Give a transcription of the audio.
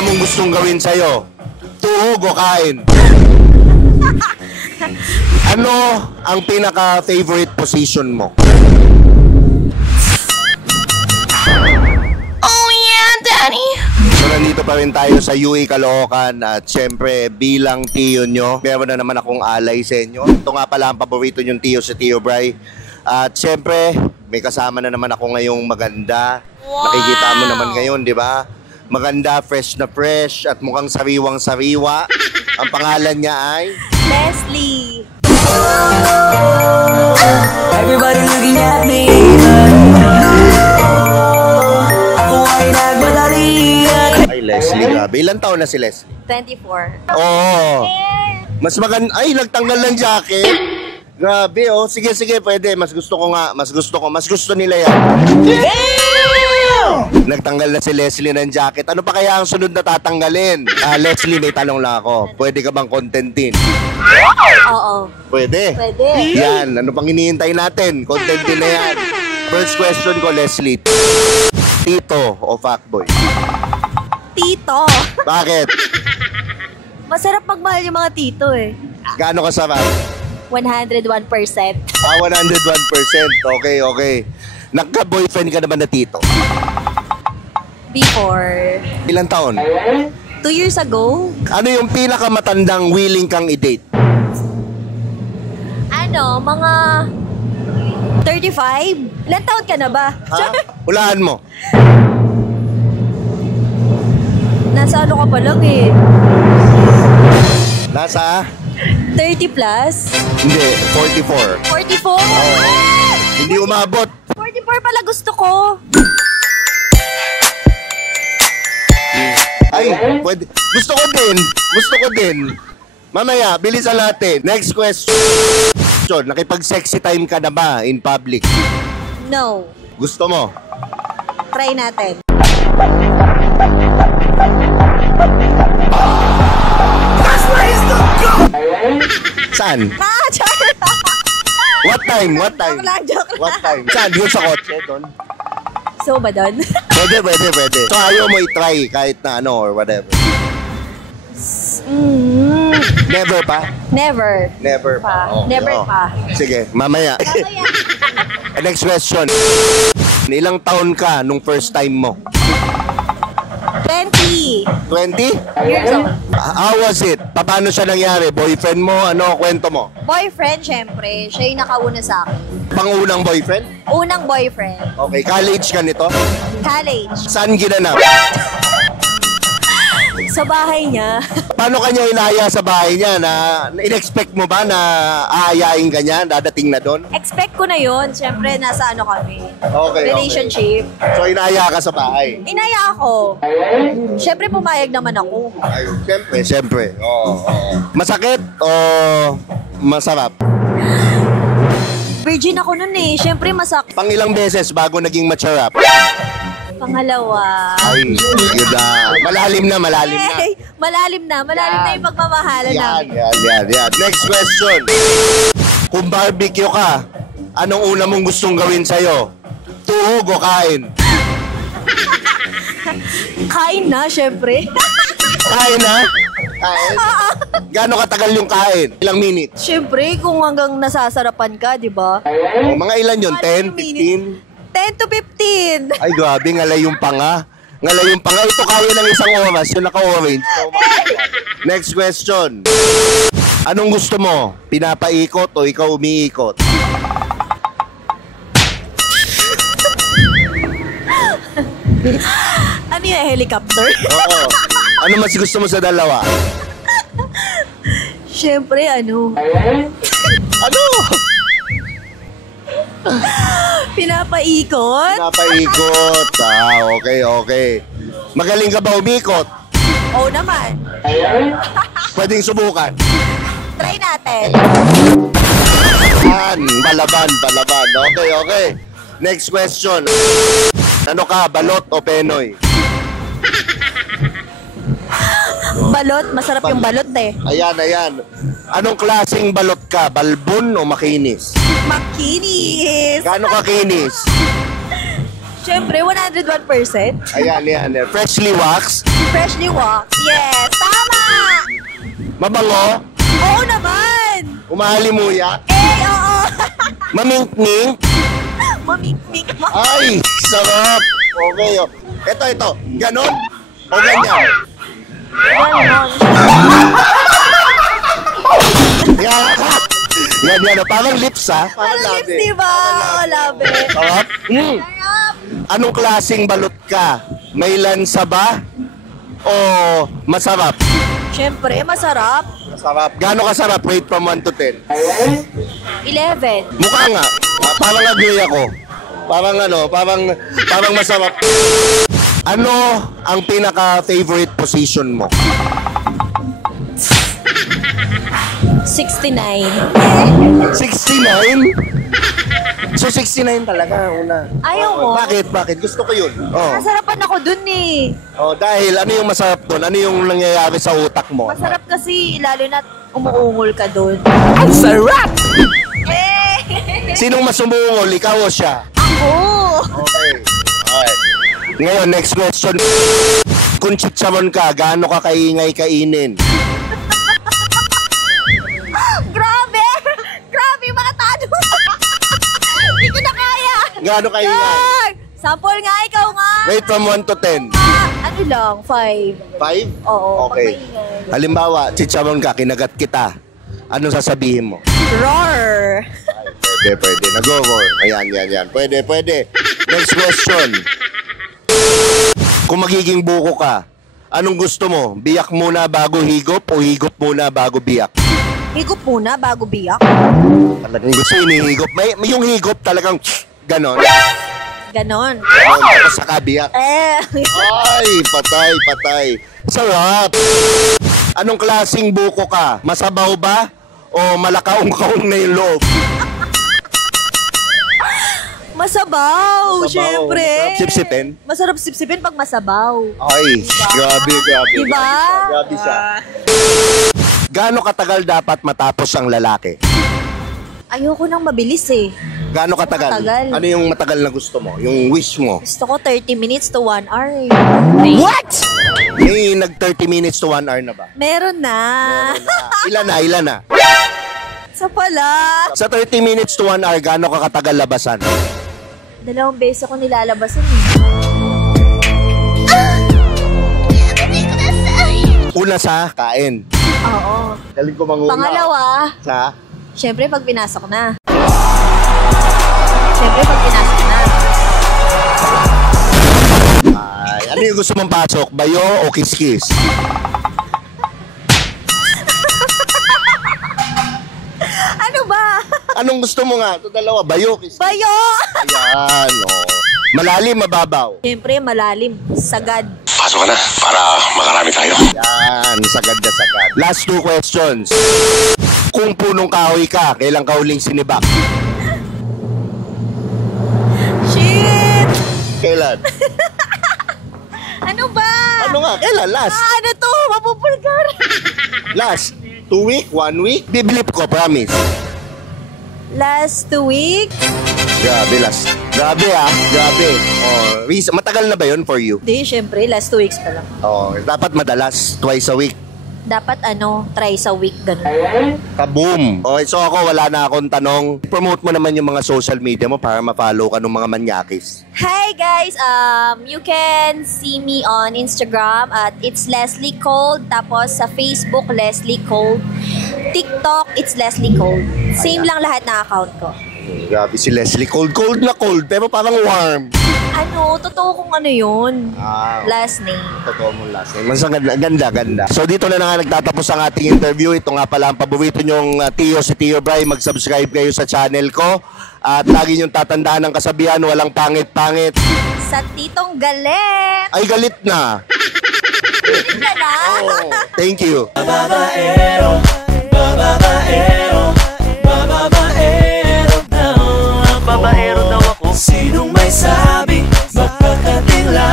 una mong gustong gawin sa'yo? Tuhog o kain? Ano ang pinaka-favorite position mo? Oh yeah, Daddy! So nandito pa rin tayo sa UE Caloocan at syempre bilang tiyo nyo, meron na naman akong alay sa inyo. Ito nga pala ang paborito nyong tiyo si Tio Bry. At syempre, may kasama na naman ako ngayong maganda. Wow! Nakikita mo naman ngayon, di ba? Maganda, fresh na fresh at mukhang sariwang-sariwa. Ang pangalan niya ay... Leslie! Everybody looking at me. Ako ay nagmadali. Ay, Leslie, grabe. Ilang taon na si Leslie? 24. Oo. Mas maganda... Ay, nagtanggal ng jacket. Grabe, oh. Sige, sige, pwede. Mas gusto ko nga. Mas gusto nila yan. Nagtanggal na si Leslie ng jacket. Ano pa kaya ang sunod na tatanggalin? Leslie, may tanong lang ako. Pwede ka bang contentin? Oo. Pwede? Pwede. Yan. Ano pang hinihintay natin? Contentin na yan. First question ko, Leslie. Tito o fuckboy? Tito! Bakit? Masarap magmahal yung mga tito eh. Gaano ka sarap? 101%. 101%. Okay, okay. Nagka-boyfriend ka naman na tito? Before. Ilang taon? 2 years ago. Ano yung pinakamatandang willing kang i-date? Ano, mga 35? Ilan taon ka na ba? Ha? Hulaan mo. Nasa ano ka pa lang eh. Nasa? 30 plus? Hindi, 44. 44? Hindi umabot. 44 pala gusto ko. Ay, pwede. Gusto ko din. Mamaya, bilisan natin. Next question. Nakipag-sexy time ka na ba in public? No. Gusto mo? Try natin. Saan? Char! What time? Joke lang. What time? Saan? Yun sa kotse doon? So ba doon? Pwede. So ayaw mo i-try kahit na ano or whatever. Never pa? Never pa. Okay, Never pa. Sige, mamaya. Next question. Ilang taon ka nung first time mo? 20 20? years old. How was it? Paano siya nangyari? Boyfriend mo? Ano? Kwento mo? Boyfriend, syempre. Siya yung nakauna sa akin. Pangunang boyfriend? Unang boyfriend. Okay, college ka nito? College. Saan ginanap? Sa bahay niya. Paano kanya inaya sa bahay niya? In-expect mo ba na aayain ka niya? Dadating na doon? Expect ko na yun. Syempre, nasa ano kami. Okay. Relationship. So, inaya ka sa bahay? Inaya ako. Syempre, pumayag naman ako. Ay, siyempre. Oo. Masakit o masarap? Virgin ako nun eh. Syempre, Pang ilang beses bago naging macharap? Pangalawa. Ay, yun na. Malalim na. Hey, malalim na yung pagmamahalan namin. Yan. Next question. Kung barbecue ka, anong una mong gustong gawin sa'yo? Tuhog o kain? Kain na, syempre. Kain na? Kain? Gaano katagal yung kain? Ilang minutes? Syempre, kung hanggang nasasarapan ka, di ba? O, mga ilan yun? 10? 15? 10 to 15. Ay, grabe. Ngalay yung panga. Ito kaya ng isang oras. Yung naka-orange. Next question. Anong gusto mo? Pinapaikot o ikaw umiikot? Ano yung helicopter? Oo. Ano mas gusto mo sa dalawa? Syempre, ano? Ano? Pinapaikot? Pinapaikot. Okay. Magaling ka ba umikot? Oo naman. Pwedeng subukan. Try natin. Balaban. Okay. Next question. Ano ka, balot o penoy? Balot, masarap yung balot eh. Ayan. Anong klaseng balot ka? Balbon o makinis? Makinis. Gaano ka kinis? Siyempre, 101%. Ayan, yan. Freshly waxed. Freshly waxed. Yes, tama! Mabango. Oo naman! Umahalimuyak. Oo! Mamingning. Mamikmik mo. Ay, sarap. Okay, oh. Ito. Ganon? O ganyan? Ganon. Yan. Parang lips, ha? Parang Parang lips, labi. diba? Oo, labi. Sarap. Sarap. Anong klaseng balot ka? May lansa ba? O masarap? Siyempre, masarap. Masarap. Gaano kasarap? Rate from 1 to 10. 11. Mukha nga. Parang agree ako. Parang masarap. Ano ang pinaka-favorite position mo? 69. 69? So 69 talaga una. Ayaw mo? Bakit? Gusto ko yun. Oh. Nasarapan ako dun eh. Oh, dahil ano yung masarap doon? Ano yung nangyayari sa utak mo? Masarap kasi, lalo na umuungol ka dun. Ang sarap! Eh! Sinong masumungol? Ikaw o siya? Ako! Okay. Alright. Ngayon, next question. Kung chicharon ka, gaano ka kaingay kainin? Grabe! Grabe yung mga tanong! Hindi ko na kaya! Gaano kaingay? Yar! Sample nga, ikaw nga! Rate from 1 to 10. Ano lang, 5. 5? Oo, Okay. pagmaingay. Halimbawa, chicharon ka, kinagat kita. Ano sasabihin mo? Roar! Pwede. Nag-roar. Ayan. Pwede. Next question. Kung magiging buko ka, anong gusto mo? Biyak muna bago higop o higop muna bago biyak? Higop muna bago biyak. Talagang gusto inihigop. May yung higop talagang ganon. Ganon. Tapos saka biyak. Eh! Ay, patay. Sarap. Anong klaseng buko ka? Masabaw ba? O malakaong-kaong na yung loob? Masabaw, Masabaw. syempre. Masarap sipsipin? Masarap sipsipin pag masabaw. Ay, grabe. Diba? Grabe siya. Gaano katagal dapat matapos ang lalaki? Ayoko nang mabilis eh. Gaano katagal? Matagal. Ano yung matagal na gusto mo? Yung wish mo? Gusto ko 30 minutes to 1 hour eh. What? May nag 30 minutes to 1 hour na ba? Meron na. Ilan na? Sa pala. Sa 30 minutes to 1 hour, gaano ka katagal labasan? 2 beses ako nilalabasan eh. Una sa kain. Oo. Galing ko manguna. Pangalawa, Sa? syempre pag pinasok na. Ay, ano yung gusto mong pasok? Bayo o kiss-kiss? Ano ba? Anong gusto mo nga? Ito dalawa, bayo, kiss-kiss. Bayo! Ayan, oh. Malalim, mababaw. Syempre malalim. Sagad. Pasok ka na para makarami tayo. Yan, sagad na sagad. Last 2 questions. Kung punong kahoy ka, kailan ka huling sinibak? Shit! Kailan? Ano ba? Ano nga? Kailan? Last? Ano to? Mapupulgar. Last? 2 week? 1 week? Biblip ko, promise. Last week? Grabe, last. Grabe grabe. Oh, matagal na ba yun for you? Hindi, syempre, last 2 weeks pa lang. Oh, dapat madalas, twice a week. Dapat try sa week, ganun. Kaboom! Okay, so ako wala na akong tanong. Promote mo naman yung mga social media mo para ma-follow ka ng mga manyakis. Hi guys! You can see me on Instagram at it's Leslie Cold. Tapos sa Facebook, Leslie Cold. TikTok, it's Leslie Cold. Same lang lahat na account ko. Grabe si Leslie. Cold na cold, pero parang warm. Totoo kung ano yun. Last name. Totoo mong last name. Mas ganda. So dito na nga nagtatapos ang ating interview. Ito nga pala ang paborito nyong Tio, si Tio Bry. Mag-subscribe kayo sa channel ko. At lagi nyong tatandaan ang kasabihan, walang pangit-pangit. Sa Titong Galit. Ay, galit na. Galit ka na. Oh, thank you. Babaero daw ako. Sinong may sabi magkakatingla?